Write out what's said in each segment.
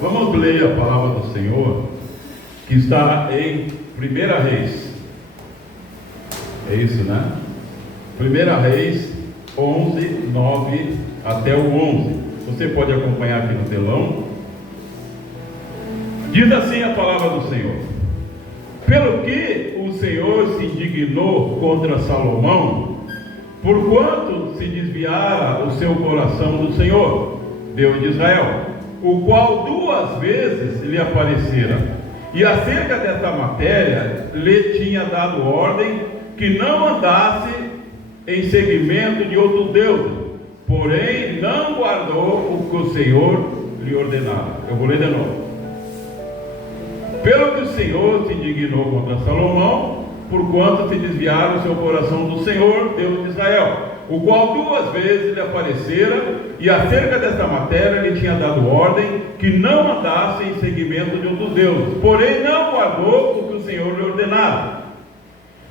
Vamos ler a palavra do Senhor, que está em 1 Reis. É isso, né? 1 Reis 11, 9 até o 11. Você pode acompanhar aqui no telão. Diz assim a palavra do Senhor: pelo que o Senhor se indignou contra Salomão, porquanto se desviara o seu coração do Senhor, Deus de Israel, o qual 2 vezes lhe aparecera, e acerca desta matéria lhe tinha dado ordem que não andasse em seguimento de outros deuses, porém não guardou o que o Senhor lhe ordenara. Eu vou ler de novo. Pelo que o Senhor se indignou contra Salomão, porquanto se desviara o seu coração do Senhor, Deus de Israel, o qual 2 vezes lhe aparecera, e acerca desta matéria lhe tinha dado ordem que não andasse em seguimento de outros deuses, porém não guardou o que o Senhor lhe ordenara.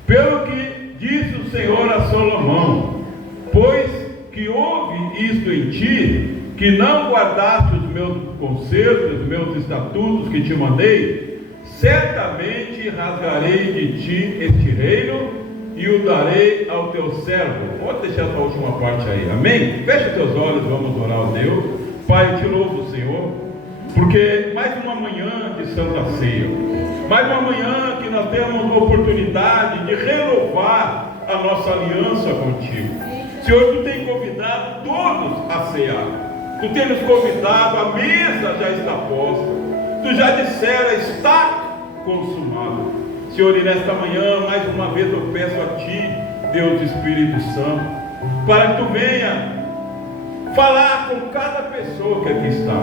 Pelo que disse o Senhor a Salomão: pois que houve isto em ti, que não guardaste os meus concertos, os meus estatutos que te mandei, certamente rasgarei de ti este reino e o darei ao teu servo. Pode deixar essa última parte aí, amém? Feche teus olhos, vamos orar ao Deus. Pai, eu te louvo, Senhor, porque mais uma manhã de Santa Ceia, mais uma manhã que nós temos a oportunidade de renovar a nossa aliança contigo. Senhor, tu tem convidado todos a cear, tu tem nos convidado, a mesa já está posta, tu já dissera, está consumado. Senhor, e nesta manhã, mais uma vez eu peço a Ti, Deus Espírito Santo, para que Tu venha falar com cada pessoa que aqui está.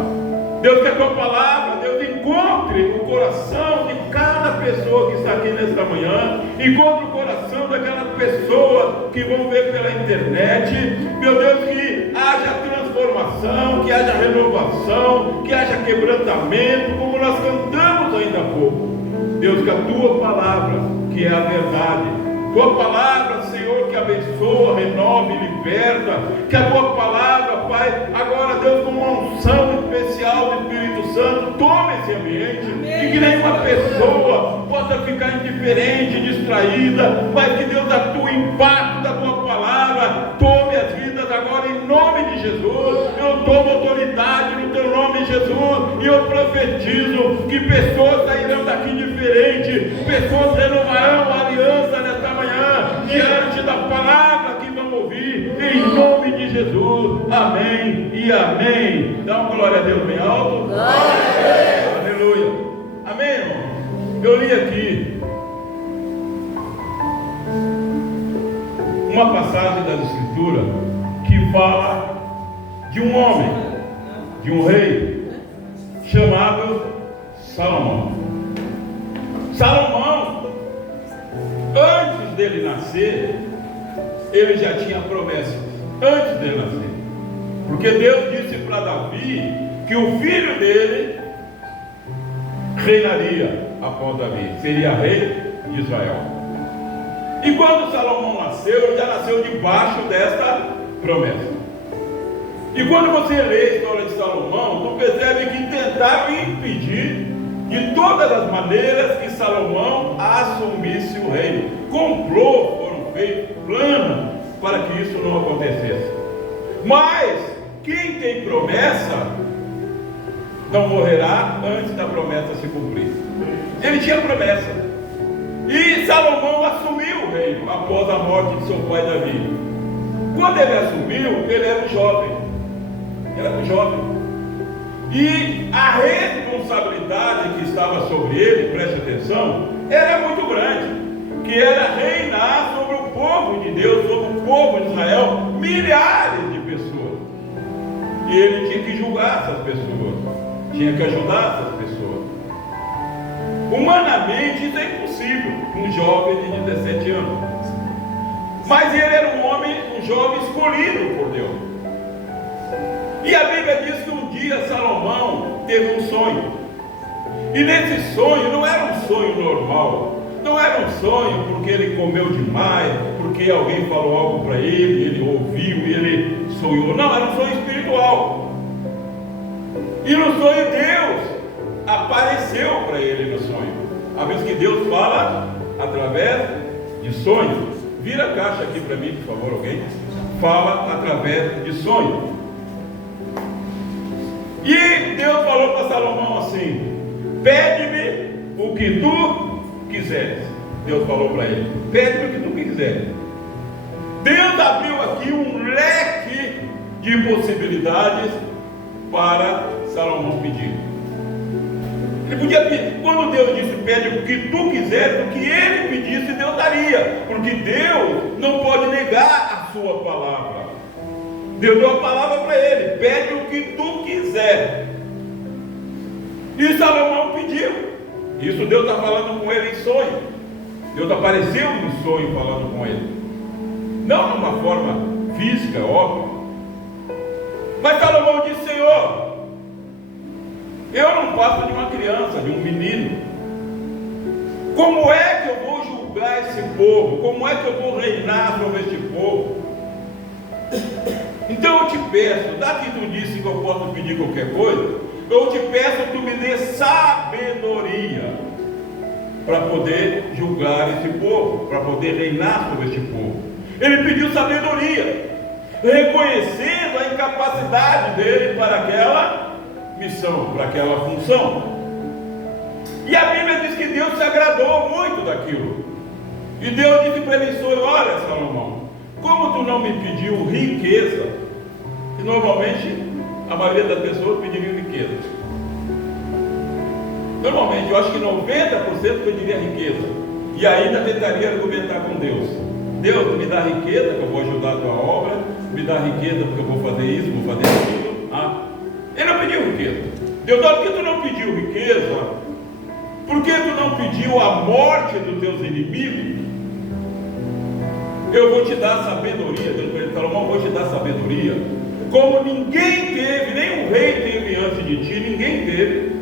Deus, que a Tua palavra, Deus, encontre o coração de cada pessoa que está aqui nesta manhã, encontre o coração daquelas pessoas que vão ver pela internet. Meu Deus, que haja transformação, que haja renovação, que haja quebrantamento, como nós cantamos ainda há pouco. Deus, que a Tua palavra, que é a verdade, Tua palavra, Senhor, que abençoa, renova e liberta, que a Tua palavra, Pai, agora, Deus, com uma unção especial do Espírito Santo, tome esse ambiente, e que nenhuma pessoa possa ficar indiferente, distraída, Pai, que Deus, o impacto da Tua palavra tome as vidas agora, em nome de Jesus. Eu tomo autoridade no Teu nome, Jesus, e eu profetizo que pessoas sairão daqui diferentes, pessoas renovarão a aliança nesta manhã, diante da palavra que vão ouvir, em nome de Jesus, amém e amém. Dá uma glória a Deus bem alto. Glória a Deus. Aleluia, amém, irmão. Eu li aqui uma passagem das Escrituras que fala de um homem, de um rei chamado Salomão. Salomão, antes dele nascer, ele já tinha promessas, antes dele nascer, porque Deus disse para Davi que o filho dele reinaria após Davi, seria rei de Israel. E quando Salomão nasceu, ele já nasceu debaixo desta promessa. E quando você lê a história de Salomão, tu percebe que tentaram impedir de todas as maneiras que Salomão assumisse o reino. Complô foram feitos, planos para que isso não acontecesse. Mas quem tem promessa não morrerá antes da promessa se cumprir. Ele tinha promessa. E Salomão assumiu o reino após a morte de seu pai Davi. Quando ele assumiu, ele era um jovem. Ele era um jovem. E a responsabilidade que estava sobre ele, preste atenção, era muito grande, que era reinar sobre o povo de Deus, sobre o povo de Israel, milhares de pessoas. E ele tinha que julgar essas pessoas, tinha que ajudar essas pessoas. Humanamente isso é impossível, um jovem de 17 anos. Mas ele era um jovem escolhido por Deus. E a Bíblia diz que um dia Salomão teve um sonho. E nesse sonho não era um sonho normal. Não era um sonho porque ele comeu demais, porque alguém falou algo para ele ouviu e ele sonhou. Não, era um sonho espiritual. E no sonho Deus apareceu para ele no sonho. A vez que Deus fala através de sonhos. Vira a caixa aqui para mim, por favor, alguém. Fala através de sonho. E Deus falou para Salomão assim: pede-me o que tu quiseres. Deus falou para ele: pede-me o que tu quiseres. Deus abriu aqui um leque de possibilidades para Salomão pedir. Ele podia pedir. Quando Deus disse pede o que tu quiseres, o que ele pedisse Deus daria, porque Deus não pode negar a sua palavra. Deus deu a palavra para ele: pede o que tu quiser. E Salomão pediu. Isso Deus está falando com ele em sonho. Deus apareceu no sonho falando com ele, não de uma forma física, óbvio. Mas Salomão disse: Senhor, eu não passo de uma criança, de um menino. Como é que eu vou julgar esse povo? Como é que eu vou reinar sobre este povo? Então eu te peço, daqui tu disse que eu posso pedir qualquer coisa, eu te peço que tu me dê sabedoria para poder julgar esse povo, para poder reinar sobre este povo. Ele pediu sabedoria, reconhecendo a incapacidade dele para aquela missão, para aquela função. E a Bíblia diz que Deus se agradou muito daquilo. E Deus disse para ele em sonho: olha, Salomão, como tu não me pediu riqueza, e normalmente a maioria das pessoas pediriam riqueza. Normalmente, eu acho que 90% pediria riqueza. E ainda tentaria argumentar com Deus: Deus, me dá riqueza, que eu vou ajudar a tua obra. Me dá riqueza, porque eu vou fazer isso, vou fazer aquilo. Ele não pediu riqueza. Deus, por que tu não pediu riqueza? Por que tu não pediu a morte dos teus inimigos? Eu vou te dar sabedoria. Deus falou: Salomão, vou te dar sabedoria como ninguém teve, nenhum rei teve antes de ti, ninguém teve,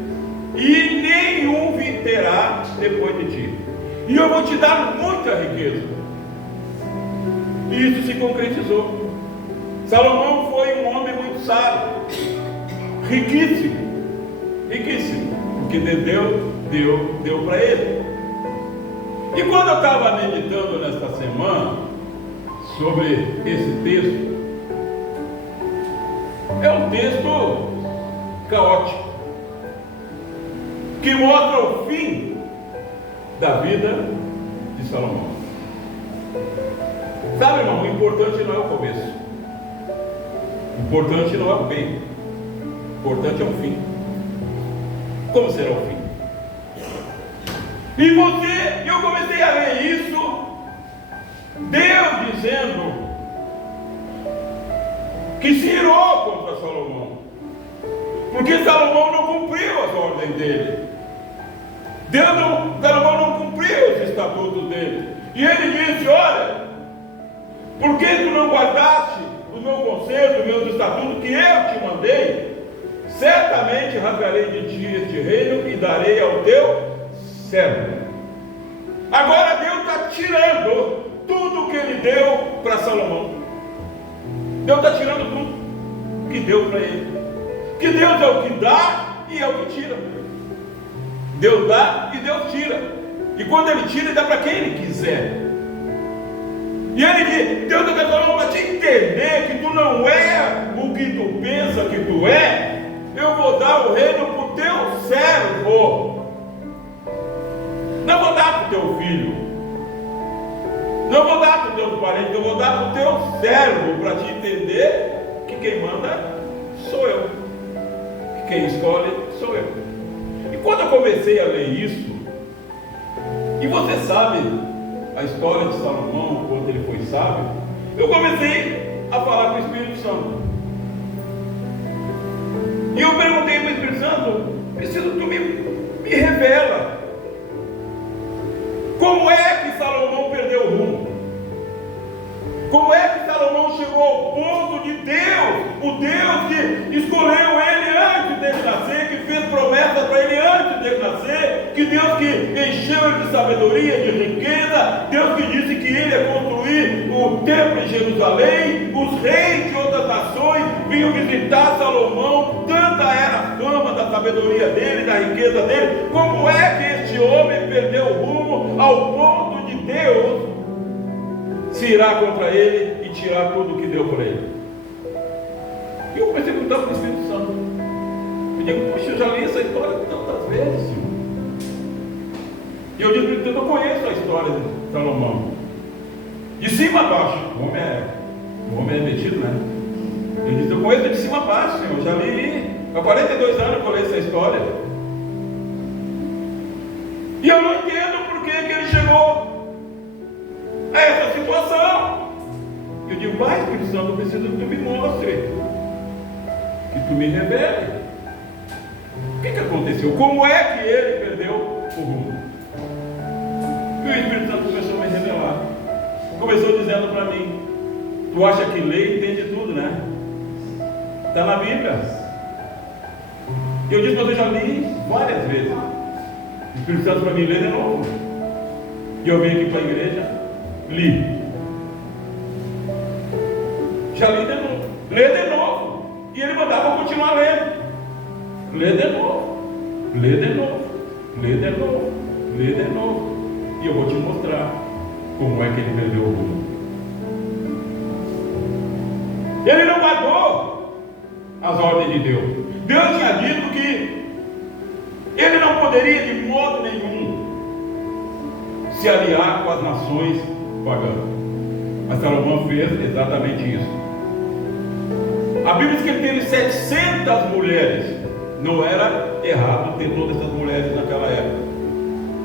e nenhum terá depois de ti. E eu vou te dar muita riqueza. E isso se concretizou. Salomão foi um homem muito sábio, riquíssimo, porque Deus deu para ele. E quando eu estava meditando nesta semana sobre esse texto, é um texto caótico, que mostra o fim da vida de Salomão. Sabe, irmão, o importante não é o começo, o importante não é o meio, o importante é o fim. Como será o fim? E eu comecei a ler isso, Deus dizendo que se irou contra Salomão, porque Salomão não cumpriu as ordens dele. Salomão não cumpriu os estatutos dele. E ele disse: olha, por que tu não guardaste o meu conselho, os meus estatutos que eu te mandei? Certamente rasgarei de ti este reino e darei ao teu servo. Agora Deus está tirando tudo que ele deu para Salomão. Deus está tirando tudo que deu para ele. Que Deus é o que dá e é o que tira. Deus dá e Deus tira. E quando ele tira, ele dá para quem ele quiser. E ele diz: Deus está falando para te entender que tu não é o que tu pensa que tu é. Eu vou dar o reino para o teu servo. Não vou dar para o teu filho, não vou dar para o teu parente, eu vou dar para o teu servo, para te entender que quem manda sou eu, que quem escolhe sou eu. E quando eu comecei a ler isso, e você sabe a história de Salomão, quando ele foi sábio, eu comecei a falar com o Espírito Santo. E eu perguntei para o Espírito Santo: preciso que tu me revela. Como é que Salomão perdeu o rumo? Como é que Salomão chegou ao ponto de Deus, o Deus que escolheu ele antes dele nascer, que fez promessas para ele antes dele nascer, que Deus que encheu ele de sabedoria, de riqueza, Deus que disse que ele ia construir o templo em Jerusalém, os reis de outras nações vinham visitar Salomão, tanta era a fama sabedoria dele, da riqueza dele. Como é que este homem perdeu o rumo ao ponto de Deus se irá contra ele e tirar tudo o que deu para ele? E eu comecei a perguntar para o Espírito Santo. Eu digo, poxa, eu já li essa história tantas vezes, Senhor. E eu disse, eu não conheço a história de Salomão. De cima a baixo. O homem é metido, né? Eu disse, eu conheço de cima a baixo, Senhor. Eu já li. Há 42 anos que eu leio essa história. E eu não entendo por que ele chegou a essa situação. Eu digo, Pai, Espírito Santo, eu preciso que tu me mostre, que tu me revele. O que aconteceu? Como é que ele perdeu o rumo? E o Espírito Santo começou a me revelar. Começou dizendo para mim, tu acha que lê e entende tudo, né? Está na Bíblia. Eu disse, mas eu já li várias vezes. O Espírito Santo para mim lê de novo. E eu vim aqui para a igreja, li. Já li de novo. Lê de novo. E ele mandava continuar lendo. Lê de novo. Lê de novo. Lê de novo. Lê de novo. E eu vou te mostrar como é que ele perdeu o rumo. Ele não guardou as ordens de Deus. Deus tinha dito que ele não poderia de modo nenhum se aliar com as nações pagãs. Mas Salomão fez exatamente isso. A Bíblia diz que ele teve 700 mulheres. Não era errado ter todas essas mulheres naquela época.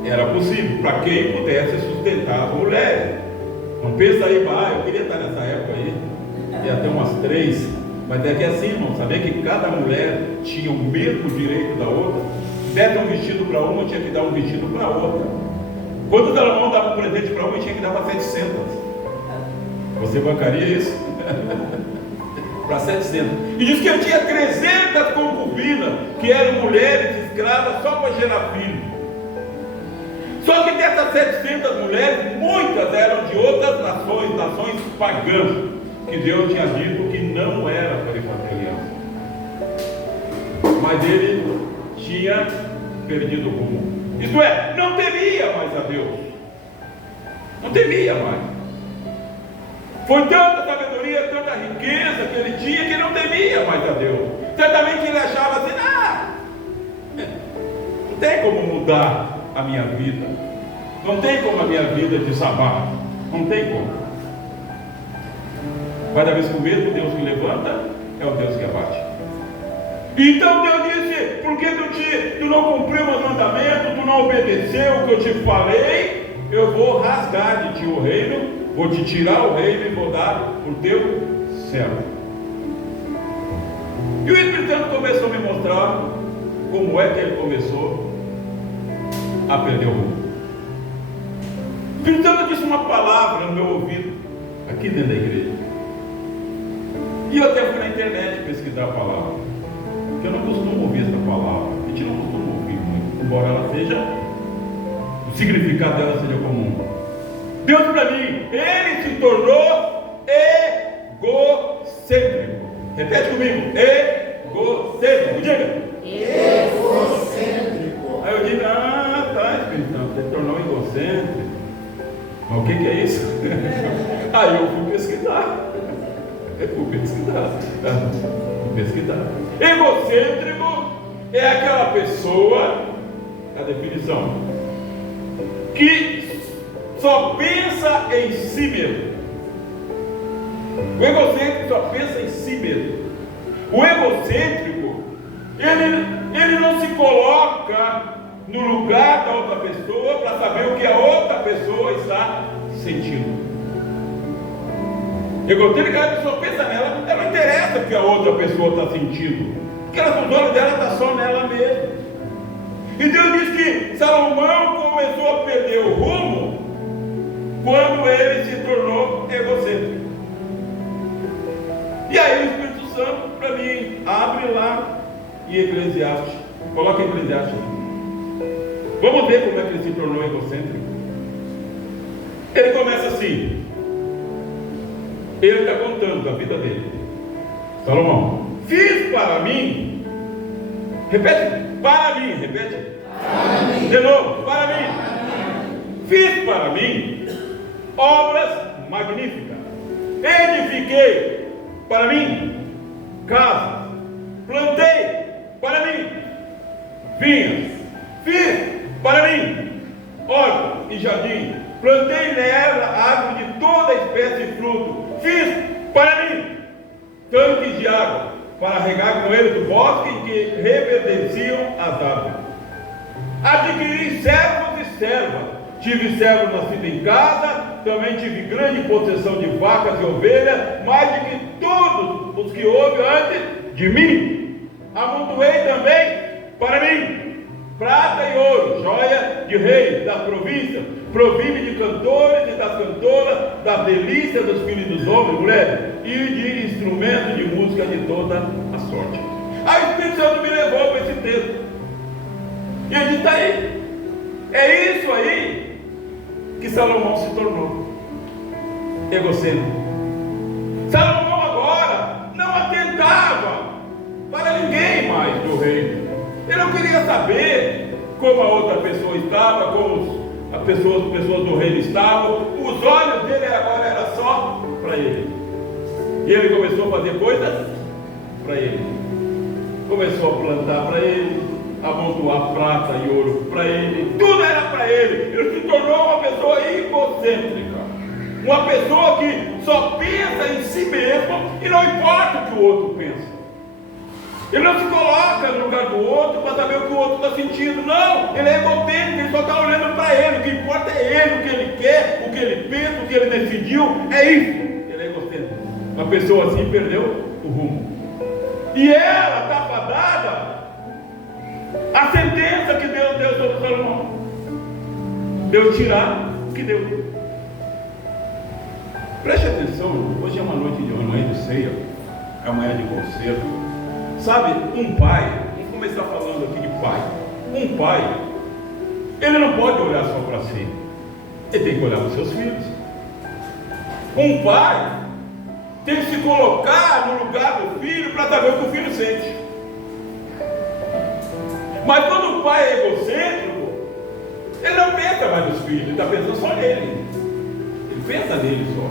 Era possível, para quem pudesse sustentar as mulheres. Não pensa aí, eu queria estar nessa época aí. Ia ter umas 3. Mas é que assim, irmão, saber que cada mulher tinha o mesmo direito da outra. Se desse um vestido para uma, tinha que dar um vestido para a outra. Quando Salomão dava um presente para uma, tinha que dar para 700. Você bancaria isso? Para 700. E diz que ele tinha 300 concubinas, que eram mulheres escravas só para gerar filhos. Só que dessas 700 mulheres, muitas eram de outras nações pagãs, que Deus tinha dito que não era para ele fazer aliança. Mas ele tinha perdido o rumo. Isto é, não temia mais a Deus. Não temia mais. Foi tanta sabedoria, tanta riqueza que ele tinha, que ele não temia mais a Deus. Certamente ele achava assim, não tem como mudar a minha vida. Não tem como a minha vida desabar. Não tem como. Cada vez que o mesmo Deus que levanta, é o Deus que abate. Então Deus disse, porque tu não cumpriu meus mandamentos, tu não obedeceu o que eu te falei, eu vou rasgar de ti o reino, vou te tirar o reino e vou dar o teu servo. E o Espírito Santo começou a me mostrar como é que ele começou a perder o rumo. O Espírito Santo disse uma palavra no meu ouvido, aqui dentro da igreja. E eu até fui na internet pesquisar a palavra, porque eu não costumo ouvir essa palavra. A gente não costuma ouvir muito, embora ela seja, o significado dela seja comum. Deus para mim, ele se tornou egocêntrico. Repete comigo, egocêntrico. Diga. Egocêntrico. Aí eu digo, tá, Espírito Santo, você se tornou egocêntrico. Mas o que é isso? Aí eu fui pesquisar. Egocêntrico é aquela pessoa, a definição, que só pensa em si mesmo. O egocêntrico só pensa em si mesmo. O egocêntrico, ele não se coloca no lugar da outra pessoa para saber o que a outra pessoa está sentindo. Egocêntrico, a pessoa pensa nela, ela não interessa o que a outra pessoa está sentindo, porque os olhos dela estão só nela mesma. E Deus diz que Salomão começou a perder o rumo quando ele se tornou egocêntrico. E aí o Espírito Santo, para mim, abre lá em Eclesiastes. Coloca Eclesiastes. Vamos ver como é que ele se tornou egocêntrico. Ele começa assim. Ele está contando a vida dele. Salomão, fiz para mim. Repete. para mim, repete. De novo, para mim. Fiz para mim obras magníficas. Edifiquei para mim casas. Plantei para mim vinhas. Fiz para mim horta e jardim. Plantei nela árvore de toda espécie de fruto. Fiz para mim tanques de água para regar com eles o bosque em que reverdeciam as árvores. Adquiri servos e servas. Tive servos nascidos em casa, também tive grande possessão de vacas e ovelhas, mais do que todos os que houve antes de mim. Amontoei também para mim prata e ouro, joia de reis das províncias, provi-me de cantores e das cantoras, das delícias dos filhos dos homens, mulheres, e de instrumentos de música de toda a sorte. Aí o Espírito Santo me levou para esse texto. E ele está aí. É isso aí que Salomão se tornou. Egocêntrico. Salomão agora não atentava para ninguém mais do reino. Ele não queria saber como a outra pessoa estava, como as pessoas do reino estavam. Os olhos dele agora eram só para ele. E ele começou a fazer coisas para ele. Começou a plantar para ele, amontoar prata e ouro para ele. Tudo era para ele. Ele se tornou uma pessoa egocêntrica. Uma pessoa que só pensa em si mesmo e não importa o que o outro pensa. Ele não se coloca no lugar do outro para saber o que o outro está sentindo. Não, ele é egocêntrico, ele só está olhando para ele. O que importa é ele, o que ele quer, o que ele pensa, o que ele decidiu. É isso. Ele é egocêntrico. Uma pessoa assim perdeu o rumo. E ela está fadada a sentença que Deus deu sobre Salomão. Deus tirar o que deu. Preste atenção, hoje é uma noite de manhã de ceia, é amanhã de concerto. Sabe, um pai, vamos começar falando aqui de pai. Um pai, ele não pode olhar só para si, ele tem que olhar para os seus filhos. Um pai tem que se colocar no lugar do filho para saber o que o filho sente. Mas quando o pai é egocêntrico, ele não pensa mais nos filhos, ele está pensando só nele. Ele pensa nele só.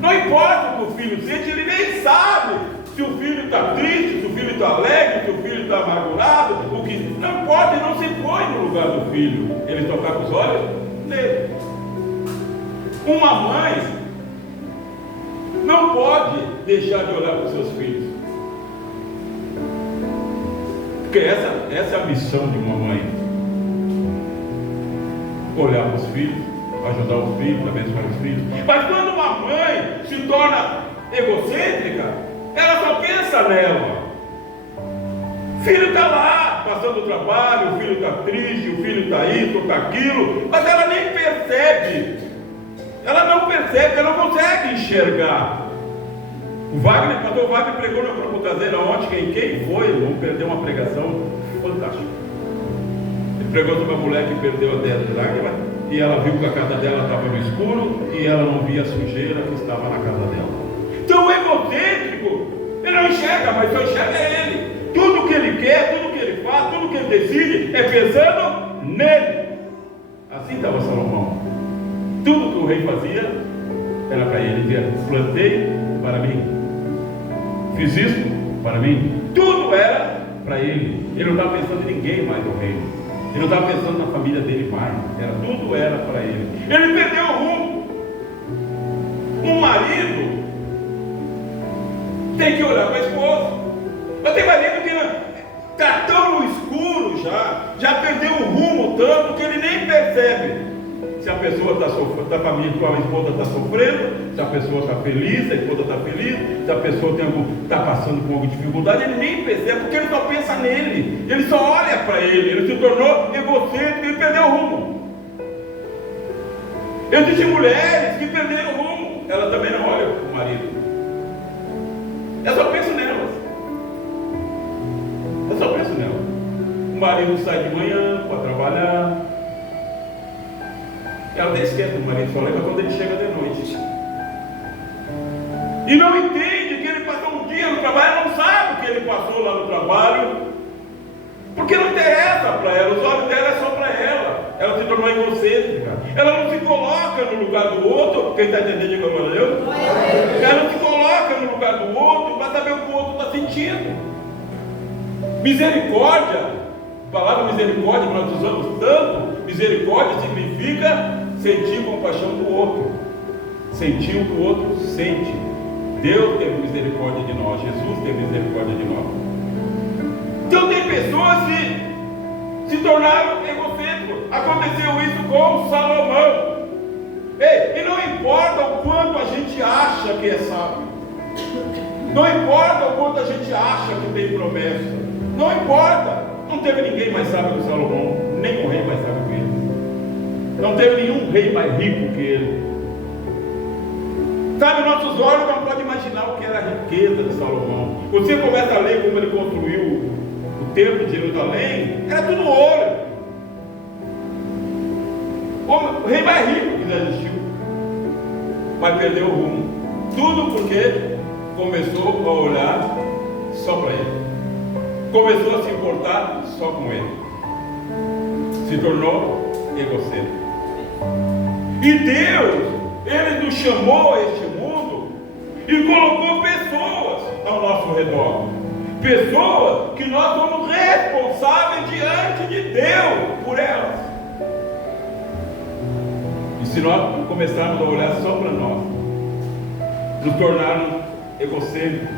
Não importa o que o filho sente, ele nem sabe se o filho está triste, se o filho está alegre, se o filho está amargurado, o que não importa, ele não se põe no lugar do filho, ele só está com os olhos nele. Uma mãe não pode deixar de olhar para os seus filhos, porque essa é a missão de uma mãe: olhar para os filhos, ajudar os filhos, abençoar os filhos. Mas quando uma mãe se torna egocêntrica, ela só pensa nela. O filho está lá, passando o trabalho, o filho está triste, o filho está isso, está aquilo, mas ela nem percebe. Ela não percebe, ela não consegue enxergar. O pastor Wagner pregou na Campo Caseira ontem, quem foi? Vamos perder uma pregação fantástica. Ele pregou sobre uma mulher que perdeu a lágrima, e ela viu que a casa dela estava no escuro, e ela não via a sujeira que estava na casa dela. Então o egocêntrico, ele não enxerga, mas só enxerga ele. Tudo que ele quer, tudo que ele faz, tudo que ele decide é pensando nele. Assim estava Salomão. Tudo que o rei fazia era para ele. Ele dizia: plantei para mim, fiz isso para mim. Tudo era para ele. Ele não estava pensando em ninguém mais no reino. Ele não estava pensando na família dele mais. Tudo era para ele. Ele perdeu o rumo. Um marido tem que olhar para a esposa. Mas tem marido que está tão no escuro já perdeu o rumo tanto que ele nem percebe se a pessoa está sofrendo, a família, a esposa está sofrendo, se a pessoa está feliz, se a esposa está feliz, se a pessoa está passando por alguma dificuldade, ele nem percebe, porque ele só pensa nele, ele só olha para ele se tornou egocêntrico, ele perdeu o rumo. Existem mulheres que perderam o rumo, ela também não olha para o marido. Eu só penso nelas. Eu só penso nelas. O marido sai de manhã para trabalhar. Ela até esquece do marido, só lembra quando ele chega de noite. E não entende que ele passou um dia no trabalho, não sabe o que ele passou lá no trabalho, Porque não interessa para ela, os olhos dela é só para ela. Ela se tornou egocêntrica. Ela não se coloca no lugar do outro. Quem está entendendo, diga glória a Deus. Ela não se coloca no lugar do outro para saber o que o outro está sentindo. Misericórdia, a palavra misericórdia que nós usamos tanto, misericórdia significa sentir compaixão do outro. Sentir o que o outro sente. Deus teve misericórdia de nós, Jesus teve misericórdia de nós. Então tem pessoas que se tornaram egocêntricos. Aconteceu isso com Salomão. Ei, e não importa o quanto a gente acha que é sábio, não importa o quanto a gente acha que tem promessa, não importa. Não teve ninguém mais sábio que Salomão, nem um rei mais sábio que ele. Não teve nenhum rei mais rico que ele. Sabe, nossos olhos não podem imaginar o que era a riqueza de Salomão. Você começa a ler como ele construiu o templo de Jerusalém, era tudo ouro. O rei mais rico que já existiu, mas perdeu o rumo. Tudo porque começou a olhar só para ele, começou a se importar só com ele, se tornou egocêntrico. E Deus, Ele nos chamou a este mundo e colocou pessoas ao nosso redor, pessoas que nós somos responsáveis diante de Deus por elas. E se nós começarmos a olhar só para nós, nos tornarmos egocêntricos,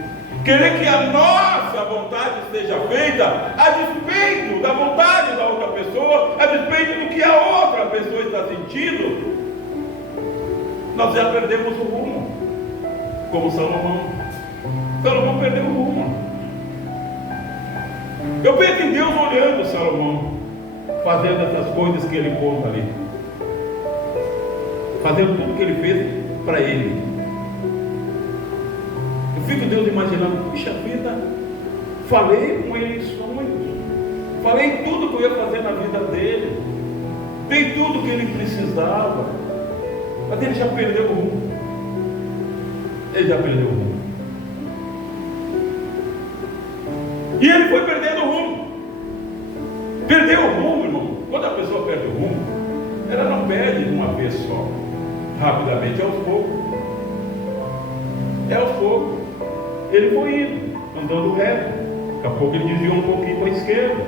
querer que a nossa vontade seja feita a despeito da vontade da outra pessoa, a despeito do que a outra pessoa está sentindo, nós já perdemos o rumo, como Salomão. Salomão perdeu o rumo. Eu penso em Deus olhando Salomão, fazendo essas coisas que ele conta ali, fazendo tudo que ele fez para ele. Eu fico Deus imaginando, puxa vida, falei com ele em sonhos, falei tudo que eu ia fazer na vida dele, dei tudo que ele precisava, mas ele já perdeu o rumo. Ele já perdeu o rumo. E ele foi perdendo o rumo. Perdeu o rumo, irmão. Quando a pessoa perde o rumo, ela não perde de uma vez só, rapidamente, é aos poucos. É aos poucos. Ele foi indo, andando reto. Daqui a pouco ele desviou um pouquinho para a esquerda.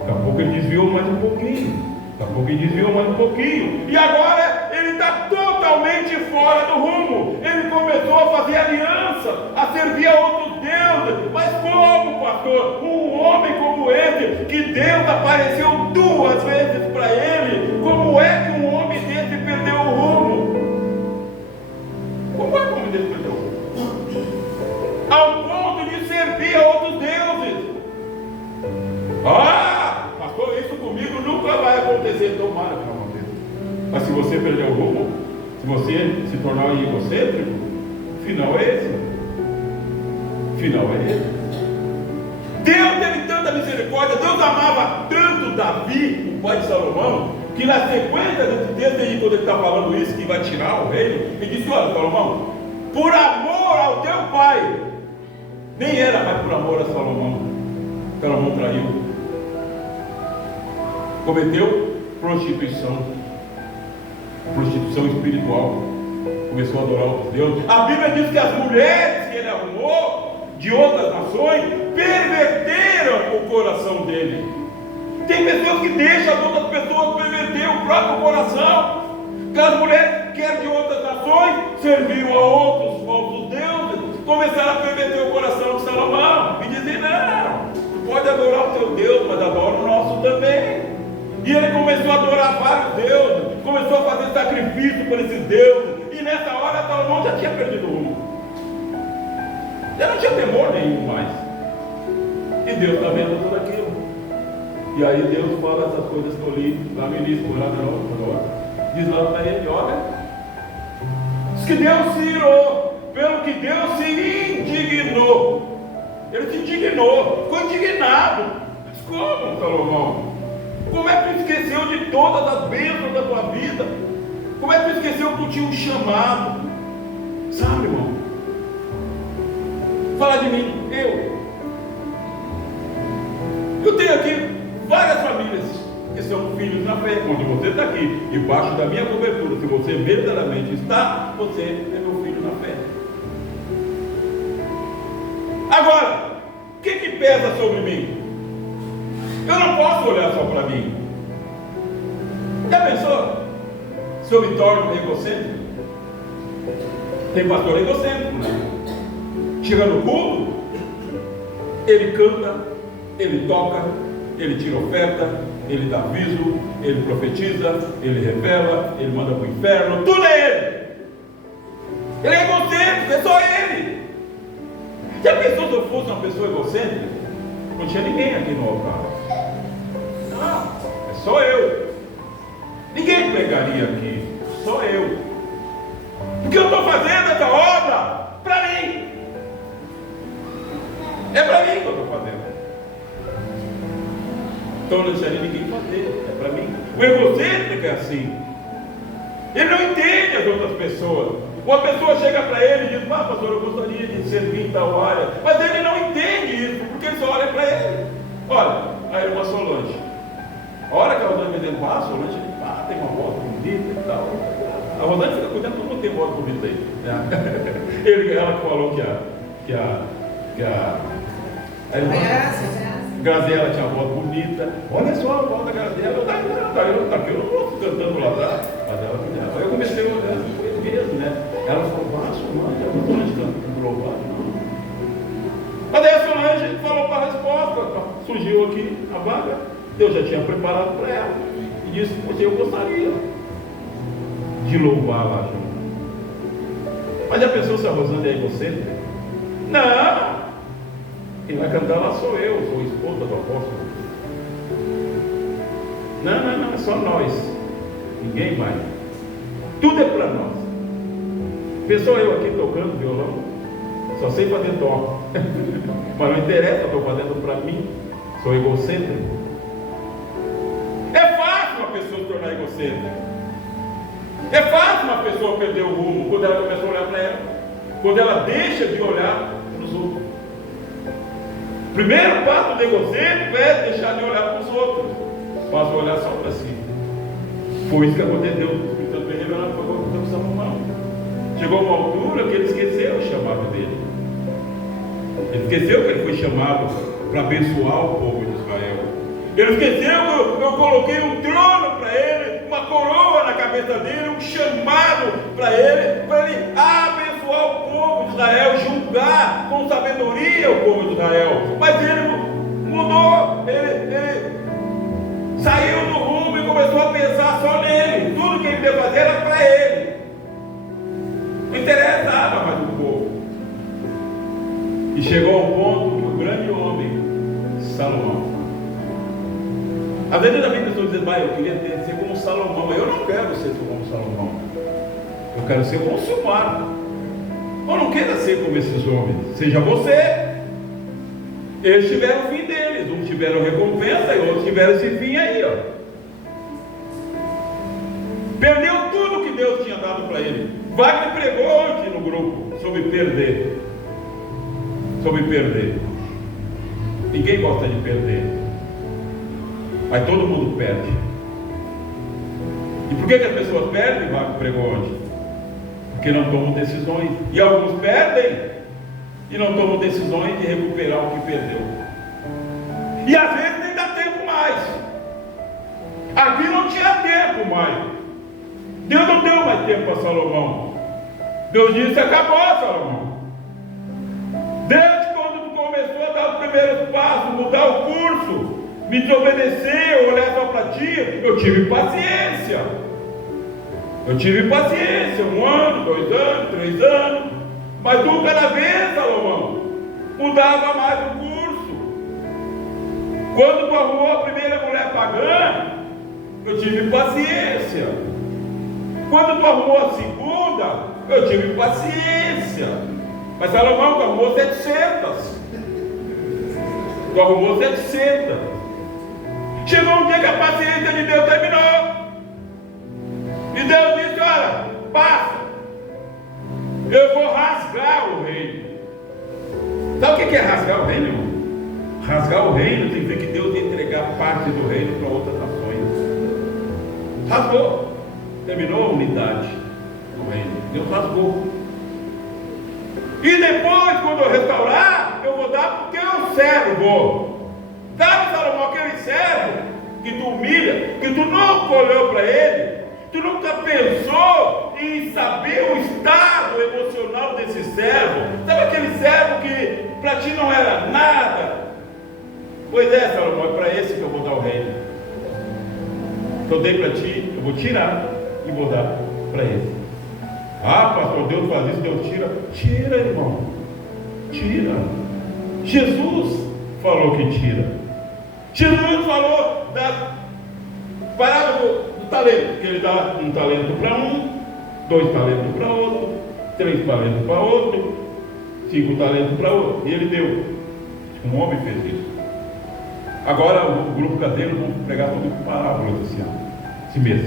Daqui a pouco ele desviou mais um pouquinho. Daqui a pouco ele desviou mais um pouquinho. E agora ele está totalmente fora do rumo. Ele começou a fazer aliança, a servir a outros deuses. Mas como, pastor? Um homem como esse, que Deus apareceu 2 vezes para ele, como é que um homem desse perdeu o rumo? Como é que um homem desse perdeu o rumo? Ao ponto de servir a outros deuses. Ah, pastor, isso comigo nunca vai acontecer. Tomara que não aconteça. Mas se você perder o rumo, se você se tornar egocêntrico, o final é esse. O final é esse. Deus teve tanta misericórdia, Deus amava tanto Davi, o pai de Salomão, que na sequência desse texto aí, quando ele está falando isso, que vai tirar o reino, ele disse: olha, Salomão, por amor ao teu pai, nem era mais por amor a Salomão. Salomão traiu, cometeu prostituição espiritual, começou a adorar outros deuses. A Bíblia diz que as mulheres que ele arrumou de outras nações perverteram o coração dele. Tem pessoas que deixam as outras pessoas perverter o próprio coração. Aquelas mulheres que eram de outras nações serviam a outros deuses, começaram a perverter o coração de Salomão e dizer: não, tu pode adorar o teu Deus, mas adora o nosso também. E ele começou a adorar vários deuses, começou a fazer sacrifício por esses deuses, e nessa hora Salomão já tinha perdido o rumo, já não tinha temor nenhum mais. E Deus está vendo tudo aquilo. E aí Deus fala essas coisas que eu li lá no início, lá na diz lá para ele: olha, diz que Deus se irou, pelo que Deus se indignou. Ele se indignou, ficou indignado. Mas como, Salomão? Como é que tu esqueceu de todas as bênçãos da tua vida? Como é que tu esqueceu que tu tinha um chamado? Sabe, irmão? Fala de mim, eu tenho aqui várias famílias que são filhos na fé. Quando você está aqui, debaixo da minha cobertura, se você verdadeiramente está, você é meu filho na fé. Agora, o que pesa sobre mim? Eu não posso olhar só para mim. Já pensou? Se eu me torno egocêntrico? Tem pastor egocêntrico, né? Chega no culto, ele canta, ele toca, ele tira oferta, ele dá aviso, ele profetiza, ele revela, ele manda para o inferno, tudo é ele. Ele é egocêntrico, é só ele. Já pensou se eu fosse uma pessoa egocêntrica? Não tinha ninguém aqui no altar. Não, é só eu. Ninguém pregaria aqui, só eu. Porque eu estou fazendo essa obra para mim. É para mim que eu estou fazendo. Então não deixaria ninguém fazer, é para mim. O egocêntrico é assim. Ele não entende as outras pessoas. Uma pessoa chega para ele e diz: pastor, eu gostaria de servir em tal área. Mas ele não entende isso, porque ele só olha para ele. Olha, a irmã Solange. A hora que a Rosane me deu a Solange, tem uma voz bonita e tal. A Rosane fica cuidando, todo mundo tem voz bonita aí. Ela que falou que a irmã Graziela tinha uma voz bonita. Olha só a voz da Graziela. Eu não estou cantando lá atrás, mas ela. Eu comecei a olhar assim, foi mesmo, né? Ela falou: Solange, a Solange cantando louvado. Mas daí a Solange falou para a resposta. Surgiu aqui a vaga. Deus já tinha preparado para ela. E disse: porque eu gostaria de louvar lá junto. Mas já pensou se a Rosane é egocêntrica? Não! Quem vai cantar lá sou eu, sou esposa do apóstolo. Não, é só nós. Ninguém vai. Tudo é para nós. Pensou eu aqui tocando violão? Só sei fazer toque. Mas não interessa, eu estou fazendo para mim. Sou egocêntrico. É fácil uma pessoa se tornar egocêntrica. É fácil uma pessoa perder o rumo quando ela começa a olhar para ela. Quando ela deixa de olhar para os outros. O primeiro passo do egocêntrico é deixar de olhar para os outros. Passa a olhar só para si. Foi isso que aconteceu. O Espírito Santo veio revelando para o Salomão. Chegou uma altura que ele esqueceu o chamado dele. Ele esqueceu que ele foi chamado para abençoar o povo de Israel. Ele esqueceu que eu coloquei um trono para ele, uma coroa na cabeça dele, um chamado para ele abençoar o povo de Israel, julgar com sabedoria o povo de Israel. Mas ele mudou, ele saiu do rumo e começou a pensar só nele. Tudo que ele devia fazer era para ele. Não interessava mais o povo. E chegou ao ponto que o grande homem, Salomão, às vezes a Bíblia está dizendo: eu queria ser como Salomão. Eu não quero ser como Salomão. Eu quero ser como Silmar. Eu não quero ser como esses homens. Seja você. Eles tiveram o fim deles. Uns tiveram recompensa e outros tiveram esse fim aí, ó. Perdeu tudo que Deus tinha dado para ele. Wagner pregou ontem no grupo sobre perder. Sobre perder. Ninguém gosta de perder. Mas todo mundo perde. E por que as pessoas perdem? Wagner pregou ontem. Porque não tomam decisões. E alguns perdem e não tomam decisões de recuperar o que perdeu. E às vezes nem dá tempo mais. Aqui não tinha tempo mais. Deus não deu mais tempo para Salomão. Deus disse: acabou, Salomão. Desde quando tu começou a dar os primeiros passos, mudar o curso, me desobedecer, olhar só para ti, eu tive paciência. Eu tive paciência, 1 ano, 2 anos, 3 anos, mas tu cada vez, Salomão, mudava mais o curso. Quando tu arrumou a primeira mulher pagã, eu tive paciência. Quando tu arrumou a segunda, eu tive paciência. Mas Salomão, tu arrumou 700. Tu arrumou 700. Chegou um dia que a paciência de Deus terminou. E Deus disse: olha, passa. Eu vou rasgar o reino. Sabe o que é rasgar o reino, irmão? Rasgar o reino tem que ver que Deus ia entregar parte do reino para outras nações. Rasgou. Terminou a unidade do reino. Deus rasgou. E depois, quando eu restaurar, eu vou dar para o teu servo. Sabe, Salomão, aquele servo que tu humilha, que tu nunca olhou para ele, tu nunca pensou em saber o estado emocional desse servo. Sabe aquele servo que para ti não era nada? Pois é, Salomão, é para esse que eu vou dar o reino. Que eu dei para ti, eu vou tirar e vou dar para ele. Ah, pastor, Deus faz isso, Deus tira. Tira, irmão. Tira. Jesus falou que tira. Jesus falou da parábola do talento, que ele dá um talento para um, 2 talentos para outro, 3 talentos para outro, 5 talentos para outro. E ele deu. Um homem fez isso. Agora o grupo caseiro vão pregar sobre parábolas esse mês.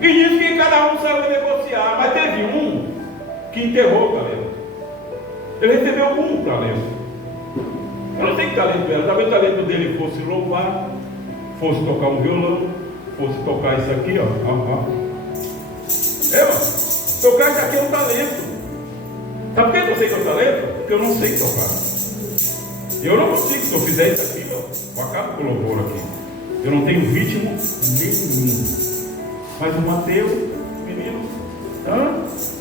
E diz que cada um saiu negociar, mas teve um que enterrou o talento. Ele recebeu um talento. Eu não sei que talento era. Talvez o talento dele fosse louvar, fosse tocar um violão, fosse tocar isso aqui, ó. Tocar isso aqui é um talento. Sabe por que eu sei que é um talento? Porque eu não sei tocar. Eu não consigo. Se eu fizer isso aqui, eu acabo com o louvor aqui. Eu não tenho ritmo nenhum. Mas o Mateus, menino,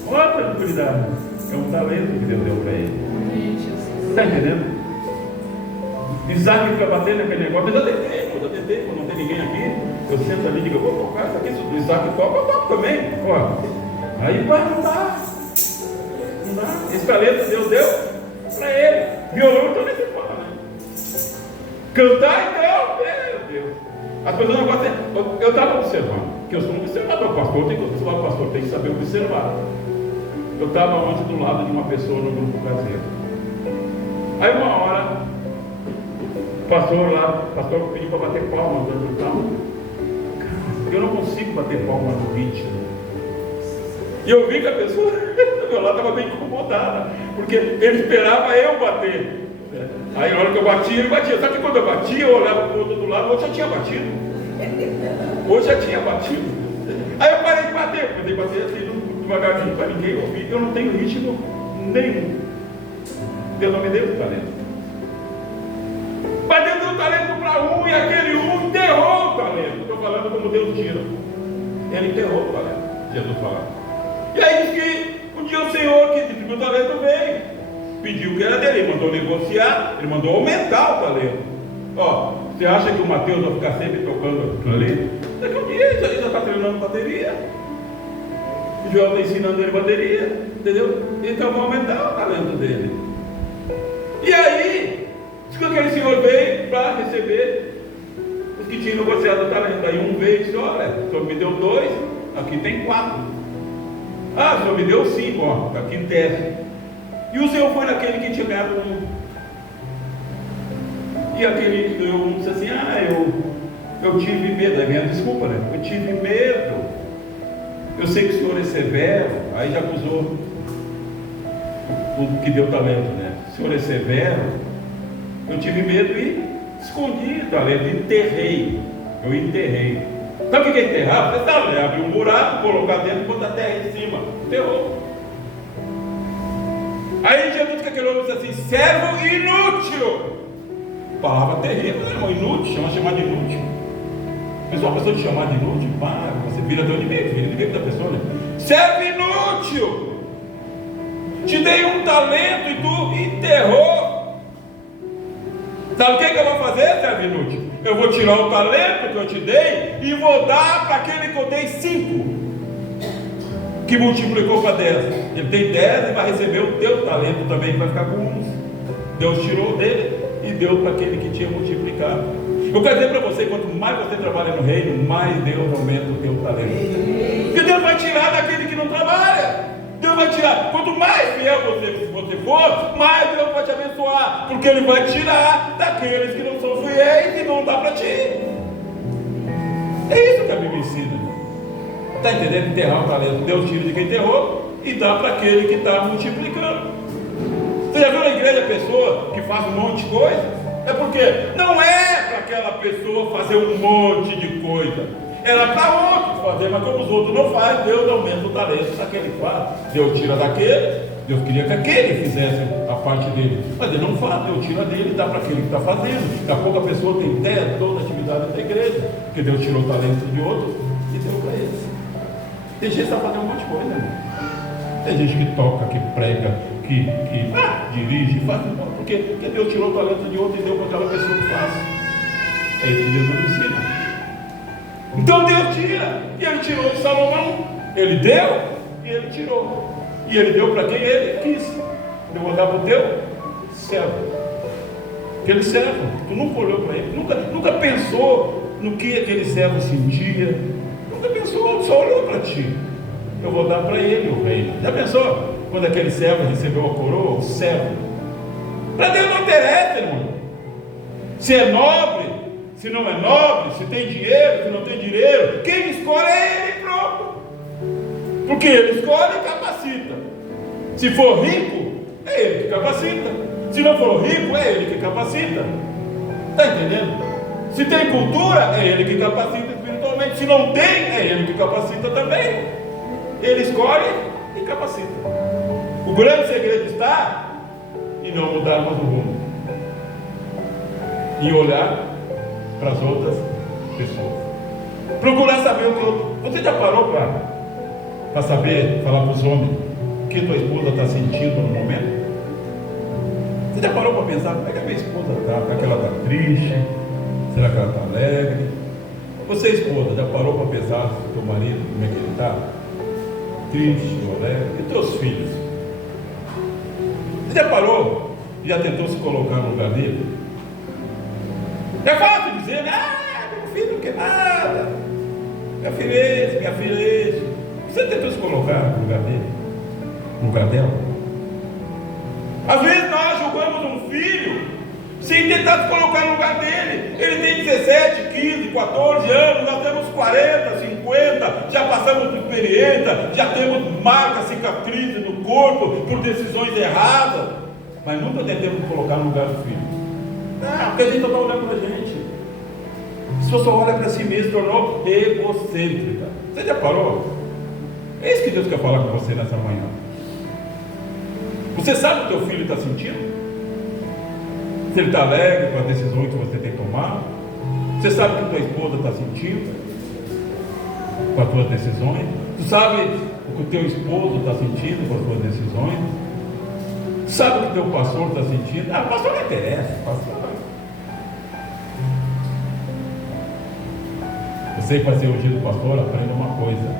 olha a tranquilidade. É um talento que Deus deu para ele. Está entendendo? Isaac fica batendo naquele negócio. Eu já tentei, quando não tem ninguém aqui, eu sento ali e digo, eu vou tocar isso aqui. Se o Isaac toca, eu toco também. Ó. Aí vai, não dá. Não dá. Esse talento Deus deu para ele. Violão, então nem se fala, né? Cantar, então, meu Deus. As pessoas não gostam. Eu estava observando. Que eu sou um observador, pastor tem que observar, o pastor tem que saber observar. Eu estava ontem do lado de uma pessoa no grupo caseiro. Aí uma hora, o pastor pediu para bater palmas no tal. Eu não consigo bater palmas no ritmo. E eu vi que a pessoa do meu lado estava bem incomodada, porque ele esperava eu bater. Aí na hora que eu batia, ele batia. Só que quando eu batia, eu olhava para o outro do lado, o outro já tinha batido. Hoje já tinha batido. Aí eu parei de bater. Comecei a bater assim, devagarzinho, para ninguém ouvir. Eu não tenho ritmo nenhum. Deus não me deu o talento. Mas Deus deu o talento para um, e aquele um enterrou o talento. Estou falando como Deus tira. Ele enterrou o talento. Jesus fala. E aí diz que um dia o Senhor que distribuiu o talento veio, pediu o que era dele. Ele mandou negociar, ele mandou aumentar o talento. Você acha que o Mateus vai ficar sempre tocando aquilo ali? Daqui um dia ele já está treinando bateria. O Joel está ensinando ele bateria, entendeu? Então vamos aumentar o talento dele. E aí, diz que aquele senhor veio para receber os que tinham negociado o talento. Aí um veio e disse, olha, o senhor me deu 2, aqui tem 4. Ah, o senhor me deu 5, está aqui 10. E o senhor foi naquele que tinha ganhado 1. E aquele que ganhou 1 disse assim, eu tive medo. Aí vem a desculpa, né? Eu tive medo. Eu sei que o senhor é severo. Aí já acusou o que deu talento, né? O senhor é severo. Eu tive medo e escondi o talento, enterrei. Eu enterrei. Sabe o que é enterrar? Você sabe, né? Abrir um buraco, colocar dentro e botar terra em cima. Enterrou. Aí Jesus que aquele homem disse assim, servo inútil. Palavra terrível, né, irmão? Inútil, chamar de inútil. Pessoal, a pessoa te chamar de inútil, para, você vira teu inimigo da pessoa, né? Servo inútil, te dei um talento e tu enterrou. Sabe o que eu vou fazer, servo inútil? Eu vou tirar o talento que eu te dei e vou dar para aquele que eu dei 5, que multiplicou para 10. Ele tem 10 e vai receber o teu talento também, que vai ficar com 1. Deus tirou dele e deu para aquele que tinha multiplicado. Eu quero dizer para você, quanto mais você trabalha no reino, mais Deus aumenta o teu talento. Porque Deus vai tirar daquele que não trabalha. Deus vai tirar. Quanto mais fiel você for, mais Deus vai te abençoar. Porque Ele vai tirar daqueles que não são fiéis e não dá para ti. É isso que a Bíblia ensina. Está entendendo? Enterrar o talento. Deus tira de quem enterrou e dá para aquele que está multiplicando. Você já viu na igreja a pessoa que faz um monte de coisa? É porque não é para aquela pessoa fazer um monte de coisa. Era para outros fazer, mas como os outros não fazem, Deus aumenta o talento daquele que faz. Deus tira daquele, Deus queria que aquele fizesse a parte dele, mas ele não faz, Deus tira dele e dá para aquele que está fazendo. Daqui a pouco a pessoa tem ideia, toda a atividade da igreja, porque Deus tirou o talento de outro e deu para eles. Tem gente que está fazendo um monte de coisa, irmão. Tem gente que toca, que prega, que dirige, faz, porque Deus tirou o talento de outro e deu para aquela pessoa que faz. É isso que Jesus ensina. Então Deus tira, e Ele tirou de Salomão. Ele deu e Ele tirou. E Ele deu para quem Ele quis. Eu vou dar para o teu servo. Aquele servo, tu nunca olhou para ele, nunca pensou no que aquele servo sentia, nunca pensou, só olhou para ti. Eu vou dar para ele o reino. Já pensou quando aquele servo recebeu a coroa? O servo. Para Deus não interessa, irmão, se é nobre, se não é nobre, se tem dinheiro, se não tem dinheiro. Quem escolhe é Ele próprio, porque Ele escolhe e capacita. Se for rico, é Ele que capacita. Se não for rico, é Ele que capacita. Está entendendo? Se tem cultura, é Ele que capacita espiritualmente. Se não tem, é Ele que capacita também. Ele escolhe e capacita. O grande segredo está em não mudarmos o rumo, em olhar para as outras pessoas, procurar saber o que eu... Você já parou para saber, falar para os homens o que tua esposa está sentindo no momento? Você já parou para pensar como é que a minha esposa está? Será que ela está triste? Será que ela está alegre? Você, esposa, já parou para pensar se teu marido, como é que ele está? Triste ou alegre? E teus filhos? Você já parou? Já tentou se colocar no lugar dele? É fácil dizer, né? Meu filho não quer nada. Minha filha é esse, minha filha é esse. Você tentou se colocar no lugar dele? No lugar dela? Às vezes nós julgamos um filho sem tentar se colocar no lugar dele. Ele tem 17, 15, 14 anos, nós temos 40, 50, já passamos por experiência, já temos marcas, cicatrizes no corpo por decisões erradas, mas nunca tentamos colocar no lugar do filho. Porque a gente só está olhando para a gente. Se você só olha para si mesmo, tornou egocêntrica. Você já parou? É isso que Deus quer falar com você nessa manhã. Você sabe o que teu filho está sentindo? Se ele está alegre com as decisões que você tem que tomar? Você sabe o que tua esposa está sentindo com as tuas decisões? Tu sabe o que o teu esposo está sentindo com as tuas decisões? Tu sabe o que teu pastor está sentindo? O pastor não interessa, pastor. Você que vai ser ungido pastor, aprenda uma coisa: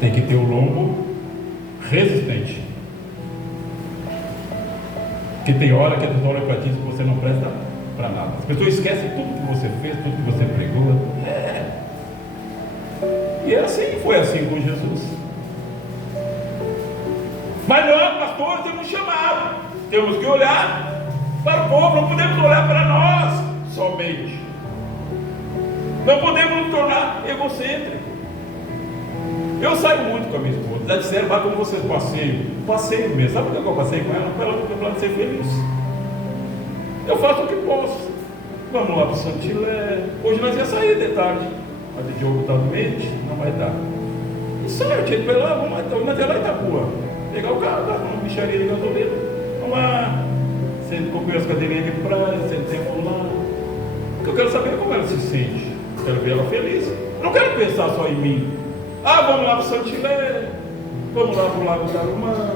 tem que ter o lombo resistente. Porque tem hora que eles olham para ti e você não presta para nada. As pessoas esquecem tudo que você fez, tudo que você pregou. E é assim, foi assim com Jesus. Mas nós, pastores, temos chamado. Temos que olhar para o povo, não podemos olhar para nós somente. Não podemos nos tornar egocêntricos. Eu saio muito com a minha esposa. Já disseram, vai como vocês passeio mesmo. Sabe por que eu passei com ela? Para ela ser feliz. Eu faço o que posso. Vamos lá para o Santilé. Hoje nós ia sair de tarde, mas o Diogo está doente, não vai dar. E só eu tinha que ir lá, vamos lá, então, nós ia lá em Itapuã, pegar o carro, dar uma bicharia de gasolina. Vamos lá, sento com as cadeirinhas de praia, sentemos lá. Porque eu quero saber como ela se sente. Quero ver ela feliz. Eu não quero pensar só em mim. Vamos lá para o Santilé, vamos lá para o Lago Tarumã,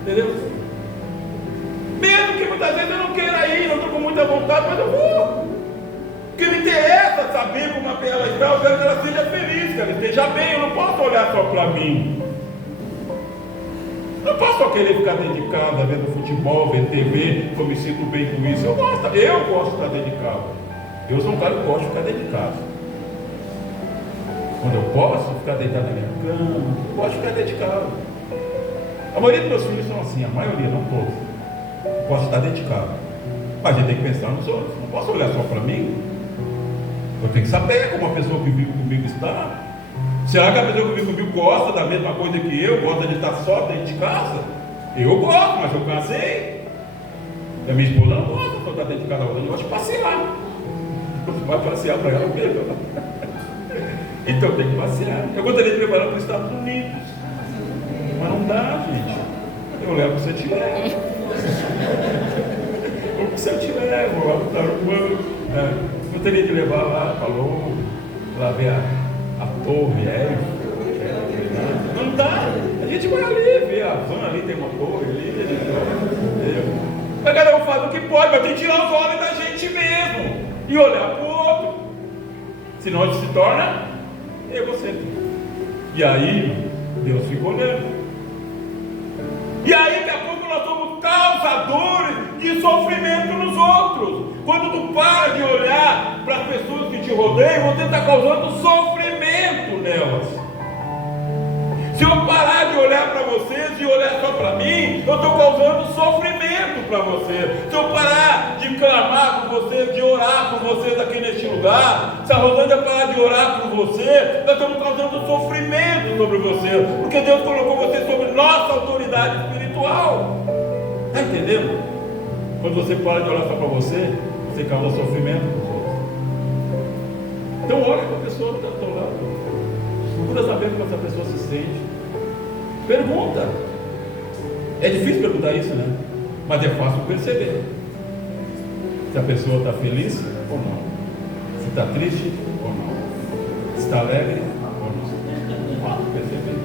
entendeu? Mesmo que muitas vezes eu não queira ir, não estou com muita vontade, mas eu vou. Porque me interessa saber como ela está, eu quero que ela seja feliz, que ela esteja bem. Eu não posso olhar só para mim. Não posso só querer ficar dentro de casa, vendo futebol, vendo TV, eu me sinto bem com isso. Eu gosto de estar dentro de casa. Eu sou um cara que gosta de ficar dentro de casa. Quando eu posso ficar deitado na minha cama, eu gosto de ficar dentro de casa. A maioria dos meus filhos são assim, a maioria, não todos. Eu posso estar dentro de casa. Mas a gente tem que pensar nos outros. Não posso olhar só para mim. Eu tenho que saber como a pessoa que vive comigo está. Será que a pessoa que vive comigo gosta da mesma coisa que eu? Gosta de estar só dentro de casa? Eu gosto, mas eu casei. E a minha esposa não gosta de estar dentro de casa, eu gosto de passear. Você vai passear para ela mesmo. Então tem que passear. Eu gostaria de levar para os Estados Unidos. Mas não dá, gente. Eu levo se eu te levo. Ou se eu te levo, lá no Tarumã. Gostaria de levar lá, falou, lá ver a torre, não dá. A gente vai ali, ver a van ali, tem uma torre ali. Mas cada um faz o que pode, mas tem que tirar os olhos da gente mesmo e olhar para o outro. Senão a gente se torna egocêntrico. E aí, Deus fica olhando. E aí, daqui a pouco, nós somos causadores de sofrimento nos outros. Quando tu para de olhar para as pessoas que te rodeiam, você está causando sofrimento nelas. Se eu parar de olhar para vocês e olhar só para mim, eu estou causando sofrimento para vocês. Se eu parar de clamar por vocês, de orar por vocês aqui neste lugar, se a Rosângela parar de orar por você, nós estamos causando sofrimento sobre vocês, porque Deus colocou vocês sobre nossa autoridade espiritual. Está entendendo? Quando você para de orar só para você, você causa sofrimento para os outros. Então olha para a pessoa que está do teu lado. Procura saber como essa pessoa se sente. Pergunta. É difícil perguntar isso, né? Mas é fácil perceber se a pessoa está feliz ou não, se está triste ou não, se está alegre ou não. É fácil perceber.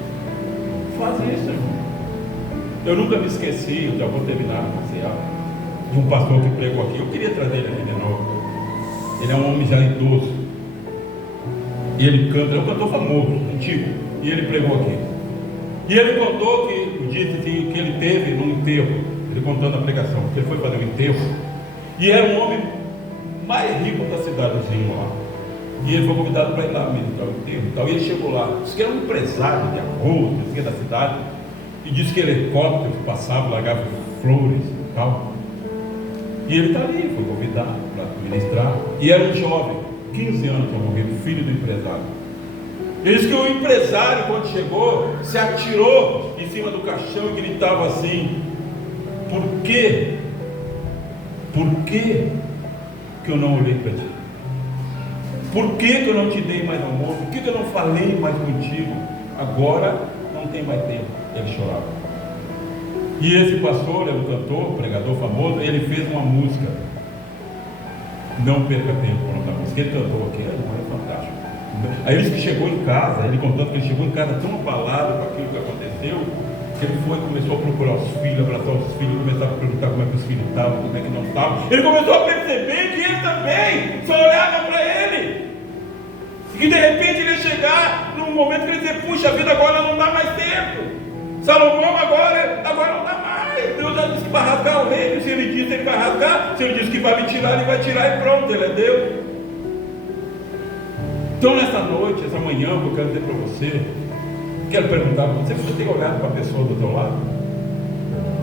Faz isso, irmão. Eu nunca me esqueci, eu já vou terminar de um pastor que pregou aqui. Eu queria trazer ele de novo. Ele é um homem já idoso. E ele canta, é um cantor famoso, antigo. E ele pregou aqui. E ele contou que disse que ele teve num enterro. Ele contando a pregação, que ele foi fazer um enterro. E era um homem mais rico da cidadezinha lá. E ele foi convidado para ir lá ministrar o enterro e tal. E ele chegou lá. Disse que era um empresário de arroz, disse da cidade. E disse que helicópteros passavam, largavam flores e tal. E ele está ali, foi convidado para ministrar. E era um jovem, 15 anos para morrer, filho do empresário. Ele disse que o empresário, quando chegou, se atirou em cima do caixão e gritava assim: por quê? Por que eu não olhei para ti? Por que eu não te dei mais amor? Por que eu não falei mais contigo? Agora não tem mais tempo. Ele chorava. E esse pastor, é um cantor, pregador famoso, ele fez uma música, Não Perca Tempo, o nome da música. Ele cantou aqui, é fantástico. Aí ele disse que chegou em casa, ele contando que ele chegou em casa tão abalado com aquilo que aconteceu, que ele foi e começou a procurar os filhos, abraçar os filhos, começava a perguntar como é que os filhos estavam, como é que não estavam. Ele começou a perceber que ele também só olhava para ele. E que de repente ele ia chegar num momento que ele ia dizer: puxa, a vida agora não dá mais tempo. Salomão agora não dá mais. Deus já disse que vai rasgar o reino. Se ele disse, ele vai rasgar. Se ele disse que vai me tirar, ele vai tirar e pronto, ele é Deus. Então nessa noite, essa manhã, o que eu quero dizer para você, quero perguntar para você: você tem olhado para a pessoa do teu lado?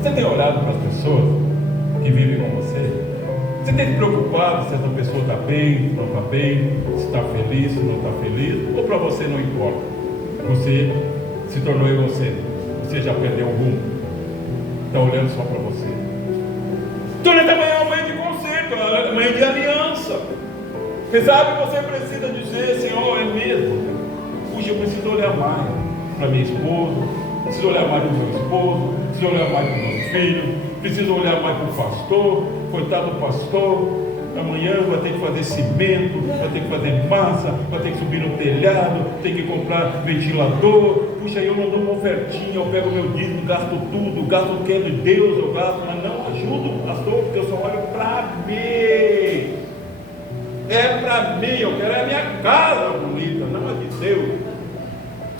Você tem olhado para as pessoas que vivem com você? Você tem se preocupado se essa pessoa está bem, se não está bem, se está feliz, se não está feliz? Ou para você não importa? Você se tornou egocêntrico. Você já perdeu o rumo, está olhando só para você. Então nessa manhã é uma manhã de conserto, é uma manhã de aliança. Você sabe que você precisa dizer: Senhor, é mesmo? Puxa, eu preciso olhar mais para minha esposa, preciso olhar mais para o meu esposo, preciso olhar mais para os meus filhos, preciso olhar mais para o pastor, coitado do pastor. Amanhã vai ter que fazer cimento, vai ter que fazer massa, vai ter que subir no telhado, tem que comprar ventilador. Puxa, eu não dou uma ofertinha, eu pego meu dízimo, gasto tudo, gasto o que é de Deus, eu gasto, mas não ajudo o pastor, porque eu só olho para mim. É para mim, eu quero a minha casa bonita, não a de Deus.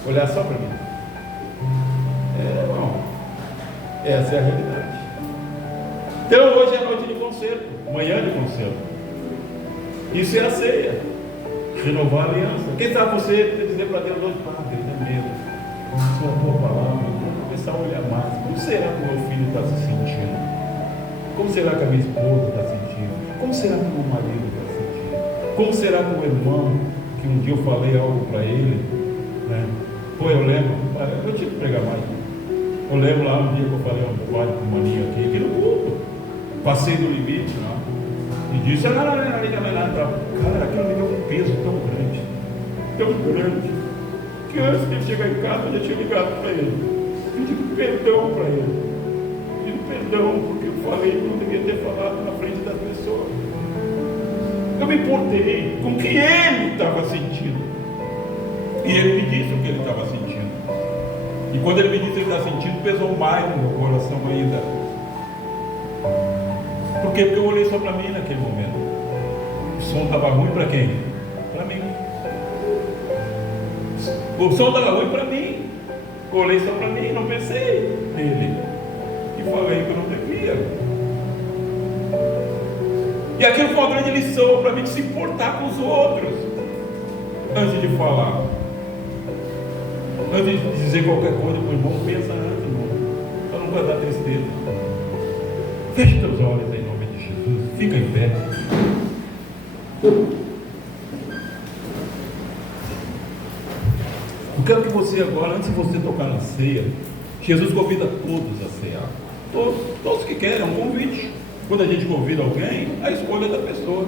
Olhar só para mim. Irmão, essa é a realidade. Então hoje é noite de concerto, manhã de concerto. Isso é a ceia, renovar a aliança. Quem sabe você dizer para Deus hoje: Deus, é mesmo, sua tua palavra, vou começar a olhar mais. Como será que o meu filho está se sentindo? Como será que a minha esposa está sentindo? Como será que o meu marido está sentindo? Como será que o irmão, que um dia eu falei algo para ele, né? Pô, eu lembro, eu tinha que pregar mais. Eu lembro lá um dia que eu falei a um pai com maninho aqui no culto. Passei do limite, não. E disse, cara, aquilo me deu um peso tão grande, que antes de ele chegar em casa, eu já tinha ligado para ele, pedindo perdão para ele, porque eu falei que não devia ter falado na frente das pessoas. Eu me importei com o que ele estava sentindo, e ele me disse o que ele estava sentindo, e quando ele me disse o que ele estava sentindo, pesou mais no meu coração ainda. Por quê? Porque eu olhei só para mim naquele momento. O som estava ruim para quem? Para mim. O som estava ruim para mim. Eu olhei só para mim, não pensei nele. E falei que eu não devia. E aquilo foi uma grande lição para mim, de se importar com os outros. Antes de falar. Antes de dizer qualquer coisa para o irmão, pensa antes, irmão. Para não guardar tristeza. Feche teus olhos aí. Fica em pé. Eu quero que você agora, antes de você tocar na ceia, Jesus convida todos a cear. Todos que querem, é um convite. Quando a gente convida alguém, a escolha da pessoa.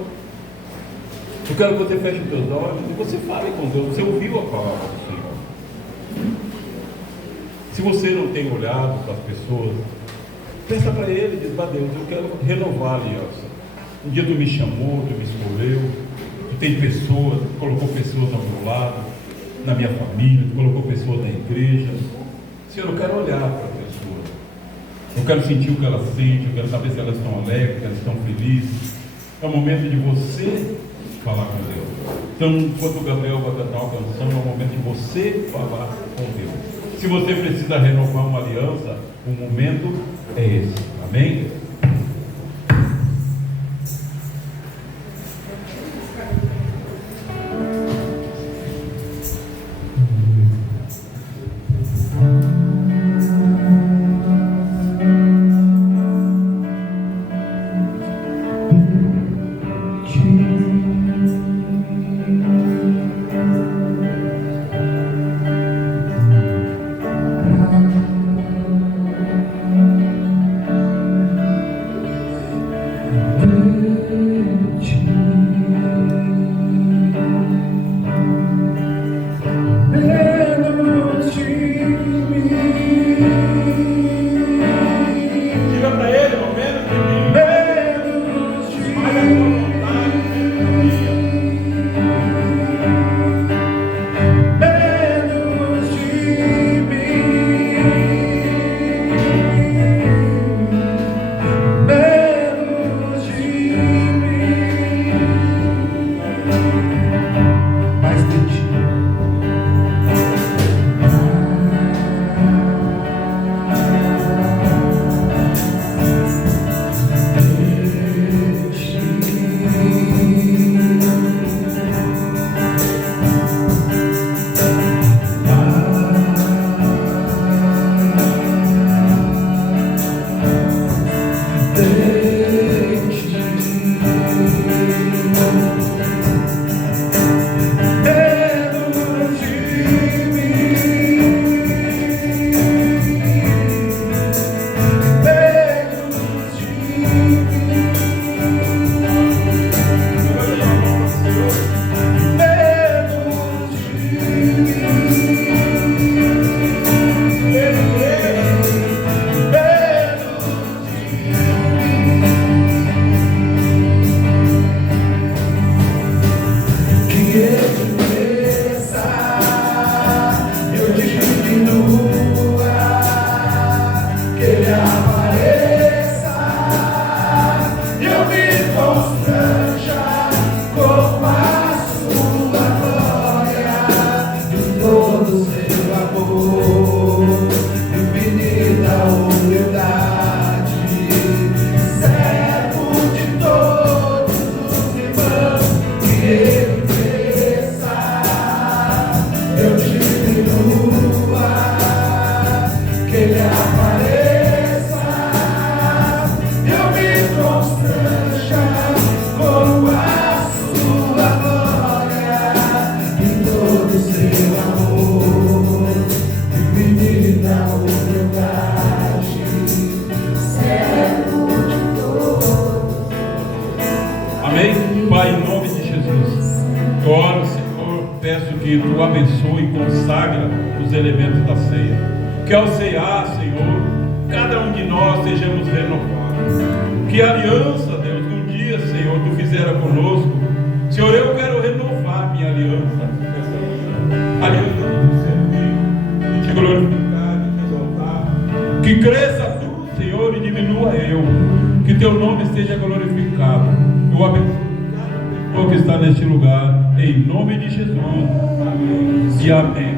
Eu quero que você feche os teus olhos e você fale com Deus. Você ouviu a palavra do Senhor. Se você não tem olhado para as pessoas, pensa para ele e diz, para Deus, eu quero renovar a aliança. Um dia tu me chamou, tu me escolheu, tu tem pessoas, tu colocou pessoas ao meu lado, na minha família, tu colocou pessoas na igreja. Senhor, eu quero olhar para a pessoa, eu quero sentir o que elas sentem, eu quero saber se elas estão alegres, se elas estão felizes. É o momento de você falar com Deus. Então, enquanto o Gabriel vai cantar uma canção, é o momento de você falar com Deus. Se você precisa renovar uma aliança, o momento é esse. Amém? Servo de todos os irmãos, que ele cresça. peço que tu abençoe e consagra os elementos da ceia. Que ao ceiar, Senhor, cada um de nós sejamos renovados. Que a aliança, Deus, que um dia, Senhor, tu fizera conosco. Senhor, eu quero renovar minha aliança. Aliança de te servir, de te glorificar, de te exaltar. Que cresça tu, Senhor, e diminua eu. Que teu nome seja glorificado. Eu abençoo cada pessoa que está neste lugar. Em nome de Jesus. Amém. E amém.